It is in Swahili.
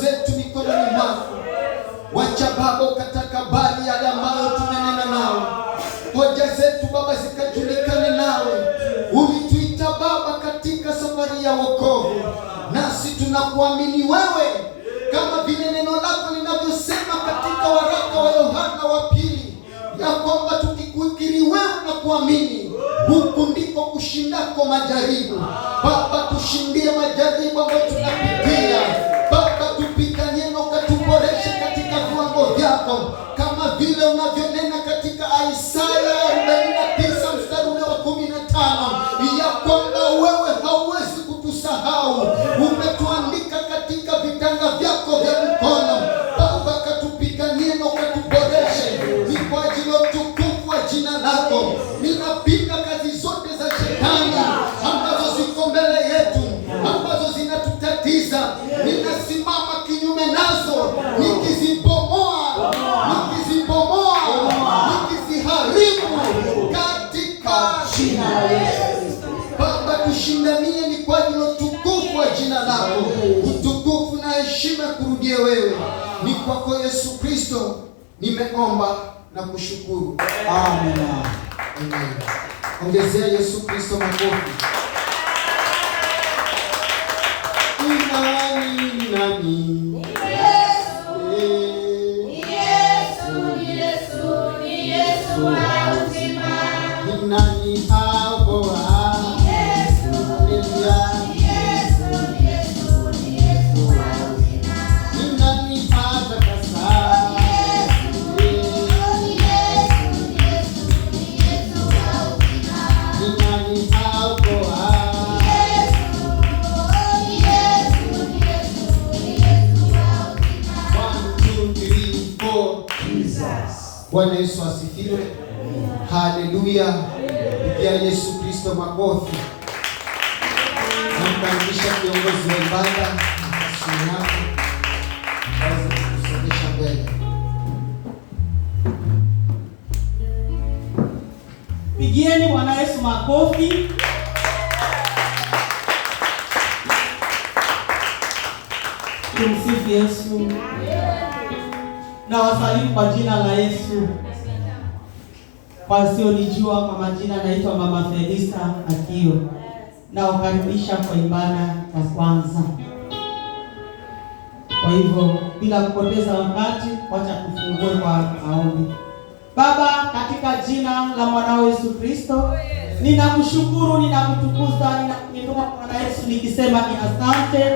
zetu mikononi mwako. Wacha Baba ukatakabali yale ambayo tumenena nao. Hoja zetu Baba zikajulikane nawe. Ulituita Baba katika safari ya wokovu, nasi tunakuamini wewe, kama vile neno lako linavyosema katika waraka wa Yohana wa pili, ya kwamba tukikukiri wewe na kuamini, huku ndiko kushindako majaribu. Baba, tushindie majaribu ambayo tunapitia. Baba, tupiganie na ukatuboreshe katika viwango vyako, kama vile unavyonena katika Isaya 49 mstari wa 15, ya kwamba wewe hauwezi kutusahau. Umetuandika katika vitanga vyako vya mkono. Baba, katupiganie na ukatuboreshe, ni kwa ajili ya utukufu wa jina lako. Ninapinga kazi zote za shetani ambazo ziko mbele yetu, ambazo zinatutatiza. Ninasimama kinyume nazo, nikizibomoa, nikiziharibu katika jina la Yesu. Baba, tushindanie ni kwa ajili ya utukufu wa jina lako. Utukufu na heshima kurudie wewe. Ni kwako Yesu Kristo nimeomba na kushukuru. Amen. Amen. Ongezea Yesu Kristo makofi. Ni nani? Bwana Yesu asifiwe. Haleluya. Pigia Yesu Kristo makofi. Namkaribisha kiongozi wa ibada Sinako aweze kusongesha mbele. Pigieni Bwana Yesu makofi. Tumsifu Yesu. Na wasalimu kwa jina la Yesu. Kwa wasionijua kwa majina, naitwa Mama Felista Akio. Na wakaribisha kwa ibada ya kwanza. Kwa hivyo bila kupoteza wakati, wacha tufungue kwa maombi. Baba, katika jina la mwanao Yesu Kristo, ninakushukuru, ninakutukuza, ninakuinua Bwana Yesu nikisema ni asante.